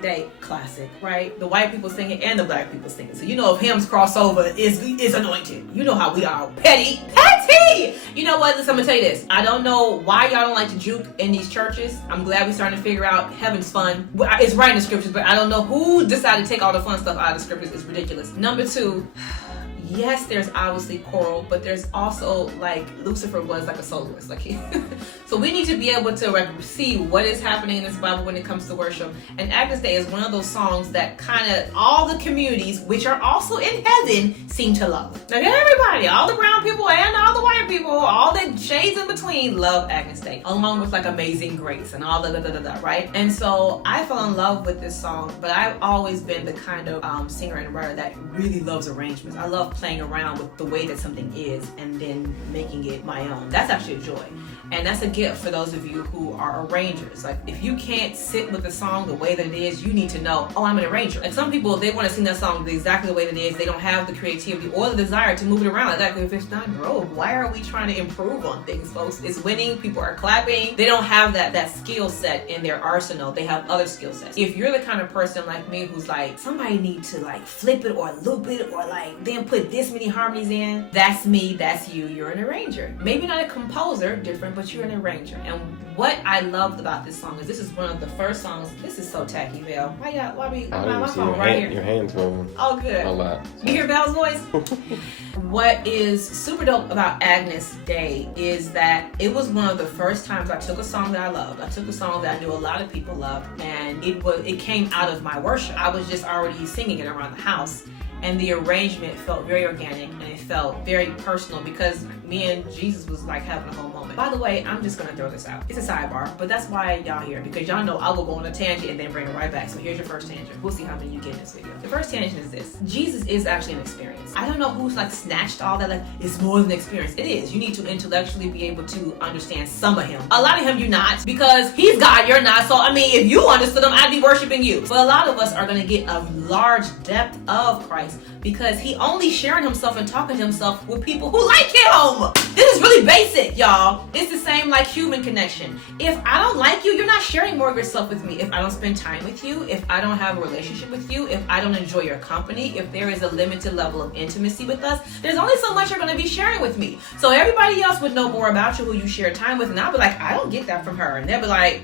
Dei, classic, right? The white people sing it and the black people sing it. So you know if hymns cross over, is anointed. You know how we are. Petty! You know what? Listen, I'm gonna tell you this. I don't know why y'all don't like to juke in these churches. I'm glad we're starting to figure out heaven's fun. It's right in the scriptures, but I don't know who decided to take all the fun stuff out of the scriptures. It's ridiculous. Number two, yes, there's obviously choral, but there's also like Lucifer was like a soloist, like he. So we need to be able to like see what is happening in this Bible when it comes to worship. And Agnus Dei is one of those songs that kind of all the communities, which are also in heaven, seem to love. Like everybody, all the brown people and all the white people, all the shades in between, love Agnus Dei, along with like Amazing Grace and all the right? And so I fell in love with this song, but I've always been the kind of singer and writer that really loves arrangements. I love playing around with the way that something is and then making it my own. That's actually a joy. And that's a gift for those of you who are arrangers. Like if you can't sit with the song the way that it is, you need to know, oh, I'm an arranger. Like some people, they want to sing that song exactly the way that it is. They don't have the creativity or the desire to move it around like that. If it's not growth, why are we trying to improve on things, folks? It's winning, people are clapping. They don't have that skill set in their arsenal. They have other skill sets. If you're the kind of person like me who's like, somebody needs to like flip it or loop it or like then put this many harmonies in, that's me, that's you, you're an arranger. Maybe not a composer, different, but you're an arranger. And what I loved about this song is this is one of the first songs. This is so tacky, Val. My phone right here. Your hands moving. Oh, good. A lot. You hear Val's voice? What is super dope about Agnus Dei is that it was one of the first times I took a song that I loved. I took a song that I knew a lot of people loved, and it came out of my worship. I was just already singing it around the house. And the arrangement felt very organic and it felt very personal because me and Jesus was like having a whole moment. By the way, I'm just gonna throw this out. It's a sidebar, but that's why y'all here, because y'all know I will go on a tangent and then bring it right back. So here's your first tangent. We'll see how many you get in this video. The first tangent is this. Jesus is actually an experience. I don't know who's like snatched all that, like it's more than an experience. It is. You need to intellectually be able to understand some of him. A lot of him you not, because he's God, you're not. So I mean, if you understood him, I'd be worshiping you. But a lot of us are gonna get a large depth of Christ because he only sharing himself and talking to himself with people who like him. This is really basic, y'all. It's the same like human connection. If I don't like you, you're not sharing more of yourself with me. If I don't spend time with you, if I don't have a relationship with you, if I don't enjoy your company, if there is a limited level of intimacy with us, there's only so much you're going to be sharing with me. So everybody else would know more about you who you share time with, and I'll be like, I don't get that from her. And they'll be like,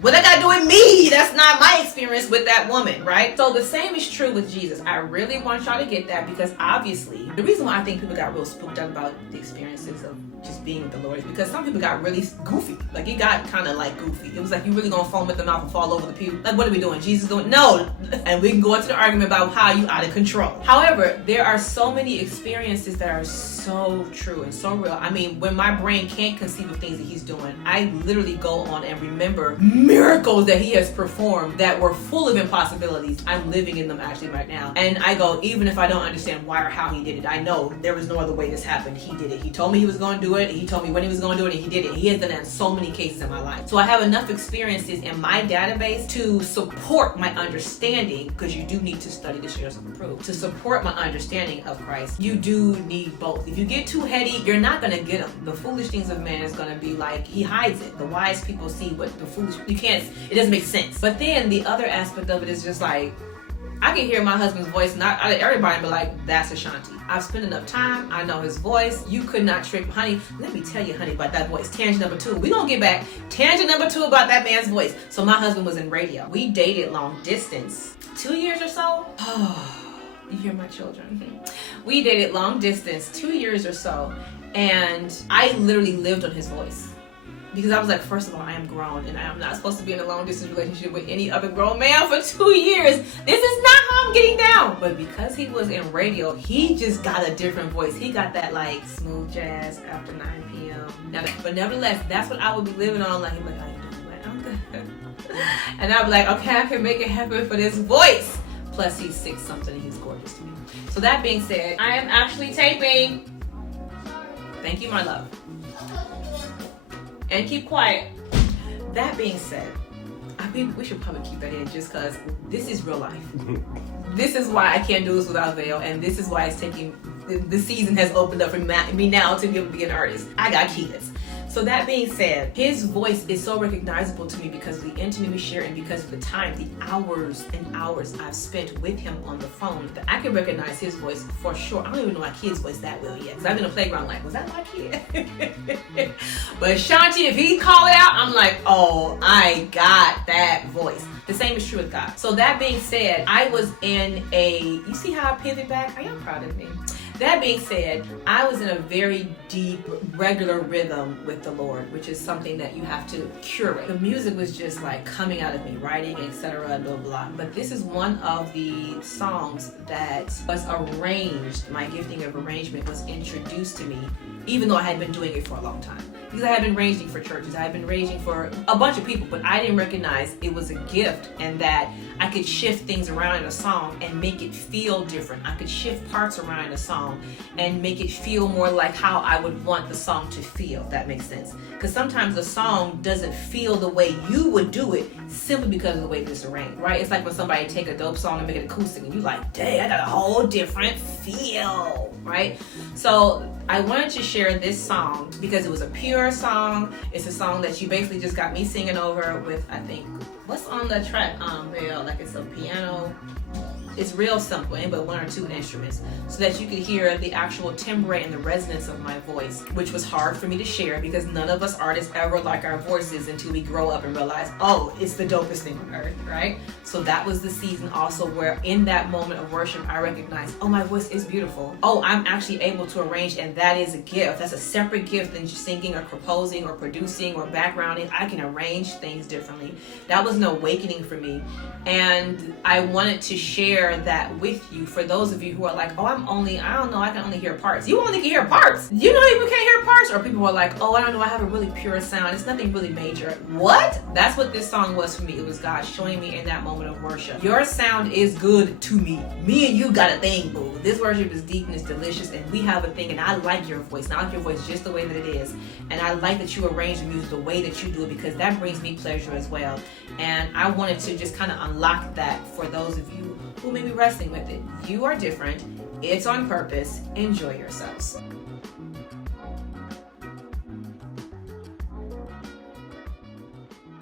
what that got to do with me? That's not my experience with that woman, right? So the same is true with Jesus. I really want y'all to get that because obviously, the reason why I think people got real spooked out about the experiences of just being with the Lord is because some people got really goofy. Like it got kind of like goofy. It was like, you really gonna foam at the mouth and fall over the pew? Like what are we doing? Jesus going, no. And we can go into the argument about how you out of control. However, there are so many experiences that are so true and so real. I mean, when my brain can't conceive of things that he's doing, I literally go on and remember miracles that he has performed that were full of impossibilities. I'm living in them actually right now. And I go, even if I don't understand why or how he did it, I know there was no other way this happened. He did it. He told me he was going to do it. He told me when he was going to do it, and he did it. He has done that in so many cases in my life. So I have enough experiences in my database to support my understanding, because you do need to study to show yourself approved. To support my understanding of Christ, you do need both. If you get too heady, you're not going to get them. The foolish things of man is going to be like, he hides it. The wise people see what the foolish, you can't, it doesn't make sense. But then the other aspect of it is just like, I can hear my husband's voice, not everybody, but like, that's Ashanti. I've spent enough time. I know his voice. You could not trick, honey. Let me tell you, honey, about that voice. Tangent number 2. We gonna get back. Tangent number 2 about that man's voice. So my husband was in radio. We dated long distance, 2 years or so. Oh, you hear my children. We dated long distance, 2 years or so, and I literally lived on his voice. Because I was like, first of all, I am grown and I am not supposed to be in a long distance relationship with any other grown man for 2 years. This is not how I'm getting down. But because he was in radio, he just got a different voice. He got that like smooth jazz after 9 p.m. But nevertheless, that's what I would be living on. Like, he'd be like, how you doing? Like, I'm good. And I'd be like, okay, I can make it happen for this voice. Plus he's 6 something and he's gorgeous to me. So that being said, I am actually taping. Thank you, my love. And keep quiet. That being said, I mean, we should probably keep that in just because this is real life. This is why I can't do this without Veil, and this is why it's taking, the season has opened up for me now to be able to be an artist. I got kids. So that being said, his voice is so recognizable to me because of the intimacy we share and because of the time, the hours and hours I've spent with him on the phone, that I can recognize his voice for sure. I don't even know my kid's voice that well yet, because I've been in the playground like, was that my kid? But Shanti, if he call it out, I'm like, oh, I got that voice. The same is true with God. So that being said, I was in you see how I pivot back? Are y'all proud of me? That being said, I was in a very deep, regular rhythm with the Lord, which is something that you have to curate. The music was just like coming out of me, writing, etc., blah, blah. But this is one of the songs that was arranged. My gifting of arrangement was introduced to me, even though I had been doing it for a long time. Because I had been arranging for churches, I had been arranging for a bunch of people, but I didn't recognize it was a gift and that I could shift things around in a song and make it feel different. I could shift parts around in a song and make it feel more like how I would want the song to feel, if that makes sense. Because sometimes the song doesn't feel the way you would do it simply because of the way it's arranged, right? It's like when somebody take a dope song and make it acoustic and you like, dang, I got a whole different feel, right? So I wanted to share this song because it was a pure song. It's a song that you basically just got me singing over with, I think, what's on the track, Bill? Like it's a piano. It's real simple, but one or two instruments, so that you could hear the actual timbre and the resonance of my voice, which was hard for me to share because none of us artists ever like our voices until we grow up and realize, oh, it's the dopest thing on earth, right? So that was the season also where in that moment of worship, I recognized, oh, my voice is beautiful. Oh, I'm actually able to arrange, and that is a gift. That's a separate gift than just singing or composing or producing or backgrounding. I can arrange things differently. That was an awakening for me. And I wanted to share that with you for those of you who are like, oh, I can only hear parts. You only can hear parts. You know people can't hear parts? Or people are like, oh, I don't know, I have a really pure sound. It's nothing really major. What? That's what this song was for me. It was God showing me in that moment of worship. Your sound is good to me. Me and you got a thing, boo. This worship is deep and it's delicious and we have a thing, and I like your voice. And I like your voice just the way that it is. And I like that you arrange the music the way that you do it because that brings me pleasure as well. And I wanted to just kind of unlock that for those of you who may be wrestling with it. You are different. It's on purpose. Enjoy yourselves.